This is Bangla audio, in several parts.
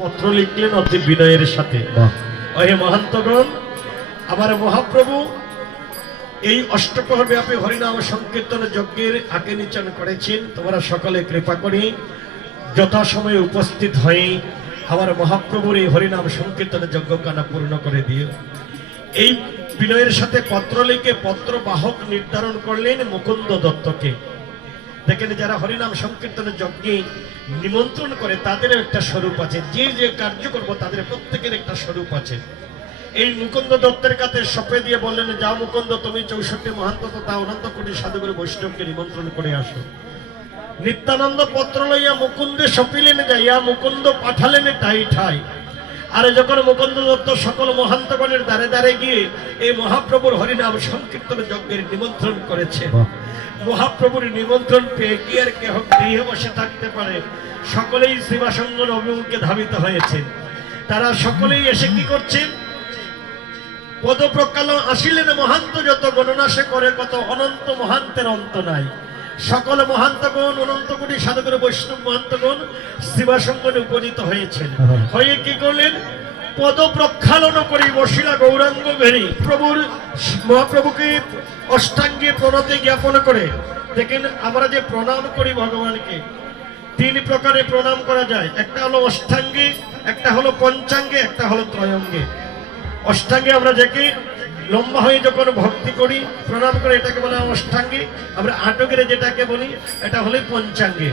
পত্র লিখলেন অতি বিনয়ের সাথে। হে মহান্তগণ, আমার মহাপ্রভু এই অষ্টপ্রহর ব্যাপী হরিনাম সংকীর্তন যজ্ঞের আগে নিচন করেছেন। তোমরা সকলে কৃপা করে যথাসময়ে উপস্থিত হয়ে আমার মহাপ্রভুর এই হরিনাম সংকীর্তন যজ্ঞ কানা পূর্ণ করে দিও। এই বিনয়ের সাথে পত্র লিখে পত্র বাহক নির্ধারণ করলেন মুকুন্দ দত্তকে। দেখেন, যারা হরিনাম সংকীর্তনের যজ্ঞে নিমন্ত্রণ করে তাদের একটা স্বরূপ আছে, যে যে কার্য করবো তাদের প্রত্যেকের একটা স্বরূপ আছে। এই মুকুন্দ দত্তের কাছে সপে দিয়ে বললেন, যাও মুকুন্দ, তুমি 64 মহান্ত তথা অনন্ত কোটি সাধুগুরু বৈষ্ণবকে নিমন্ত্রণ করে আসো। নিত্যানন্দ পত্র লইয়া মুকুন্দে সপিলেন যাইয়া মুকুন্দ পাঠালেন ঠাই ঠাই। আর যখন মুকুন্দ দত্ত সকল মহান্তগণের দ্বারে দ্বারে গিয়ে এই মহাপ্রভুর হরিনাম সংকীর্তন যজ্ঞের নিমন্ত্রণ করেছে, মহাপ্রভুর নিমন্ত্রণ পেয়ে কি আর কেহ গৃহে বসে থাকতে পারে? সকলেই শ্রীবাসঙ্গন অভিমুখে ধাবিত হয়েছে। তারা সকলেই এসে কি করছেন? পদ প্রকাল আসিলেন মহান্ত, যত গণনা সে করে কত, অনন্ত মহান্তের অন্ত নাই। সকল মহান্তগণ অনন্ত কোটি সাধুগুরু বৈষ্ণব মহান্তগণ শ্রীবাসঙ্গনে উপনীত হয়েছেন। হয়ে কি করলেন? পদ প্রক্ষালন করি বসিলা গৌরাঙ্গ ভেরি। মহাপ্রভুকে অষ্টাঙ্গে প্রণতি জ্ঞাপন করে। দেখেন, আমরা যে প্রণাম করি ভগবানকে, 3 প্রকারে প্রণাম করা যায়। একটা হলো অষ্টাঙ্গে, একটা হলো পঞ্চাঙ্গে, একটা হলো ত্রয়ঙ্গে। অষ্টাঙ্গে আমরা যাকে লম্বা হয়ে যখন ভক্তি করি প্রণাম করে, এটাকে বলা অষ্টাঙ্গে। আমরা আটকের যেটাকে বলি এটা হলো পঞ্চাঙ্গে।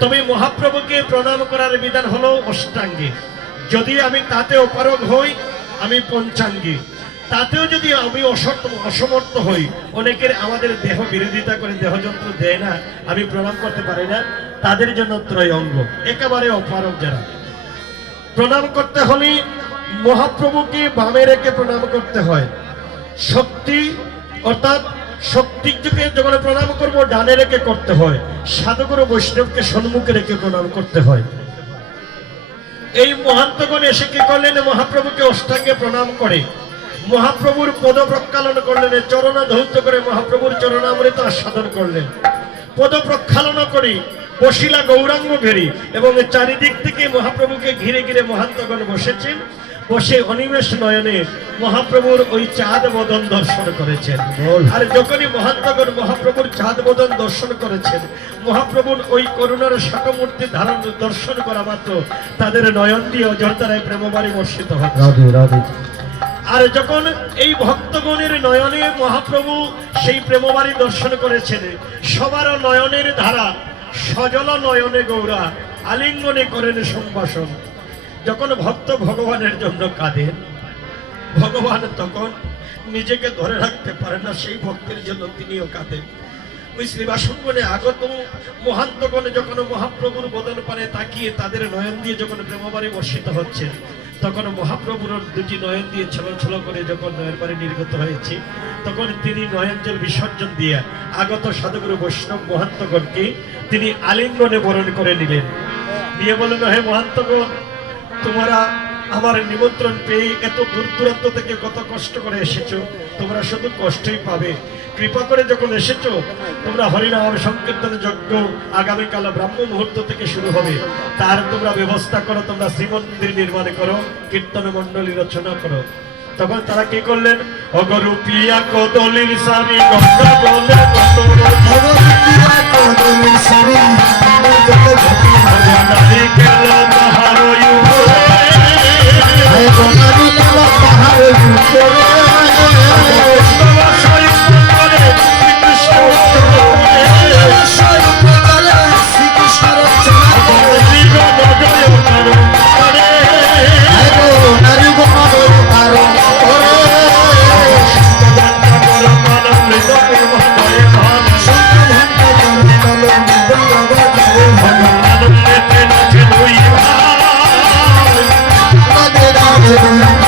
তবে মহাপ্রভুকে প্রণাম করার বিধান হলো অষ্টাঙ্গে। যদি আমি তাতে অপারগ হই আমি পঞ্চাঙ্গে, তাতেও যদি আমি অসমর্থ হই, অনেকের আমাদের দেহ বিরোধিতা করে দেহযন্ত্র দেয় না, আমি প্রণাম করতে পারি না, তাদের জন্য ত্রয়ঙ্গ। একেবারে অপারগ যারা, প্রণাম করতে হলে মহাপ্রভুকে বামে রেখে প্রণাম করতে হয়। শক্তি অর্থাৎ শক্তিকে যখন প্রণাম করবো ডানে রেখে করতে হয়। সাধুগুরু বৈষ্ণবকে সম্মুখে রেখে প্রণাম করতে হয়। এই মহান্তগণ এসে কি করলেন? মহাপ্রভুকে অষ্টাঙ্গে প্রণাম করে মহাপ্রভুর পদ প্রক্ষালন করলেন, চরণ ধৌত করে মহাপ্রভুর চরণামৃত আস্বাদন করলেন। পদ প্রক্ষালন করি বসিলা গৌরাঙ্গ ঘেরি, এবং চারিদিক থেকে মহাপ্রভুকে ঘিরে ঘিরে মহান্তগণ বসেছেন। বসে অনিমেষ নয়নে মহাপ্রভুর ওই চাঁদ বদন দর্শন করেছেন। আর যখনই মহান্তগণ মহাপ্রভুর চাঁদ বদন দর্শন করেছেন, মহাপ্রভুর ওই করুণার শাকমূর্তি ধারণ দর্শন করা মাত্র তাদের নয়ন দিয়ে অজরতারায় প্রেমবাড়ি বর্ষিত হচ্ছে। আর যখন এই ভক্তগণের নয়নে মহাপ্রভু সেই প্রেমবাড়ি দর্শন করেছেন, সবার নয়নের ধারা সজল নয়নে গৌরা আলিঙ্গনে করেন সম্ভাষণ। যখন ভক্ত ভগবানের জন্য কাঁদেন, ভগবান তখন নিজেকে ধরে রাখতে পারে না, সেই ভক্তের জন্য তিনিও কাঁদেন। ওই শ্রীবাসঙ্গনে আগত মহান্তগণে যখন মহাপ্রভুর বদন পানে তাকিয়ে তাদের নয়ন দিয়ে যখন প্রেমবাড়ি বর্ষিত হচ্ছে, তখন মহাপ্রভুর 2টি নয়ন দিয়ে ছলো ছলো করে যখন নয়ন বাড়ি নির্গত হয়েছে, তখন তিনি নয়নজল বিসর্জন দিয়ে আগত সাধুগুরু বৈষ্ণব মহান্তগণকে তিনি আলিঙ্গনে বরণ করে নিলেন। নিয়ে বললেন, হে মহান্তগণ, তোমরা আমার নিমন্ত্রণ পেয়ে এত দূর দূরান্ত থেকে কত কষ্ট করে এসেছো, তোমরা শুধু কষ্টই পাবে। কৃপা করে যখন এসেছো, তোমরা হরিনাম সংকীর্তন যজ্ঞ আগামীকাল ব্রাহ্ম মুহূর্ত থেকে শুরু হবে, তার তোমরা ব্যবস্থা করো, তোমরা শ্রীমন্দির নির্মাণ করো, কীর্তন মণ্ডলী রচনা করো। তখন তারা কি করলেন? অগরুপিয়া কদলির সারি গঙ্গা বলে Thank you.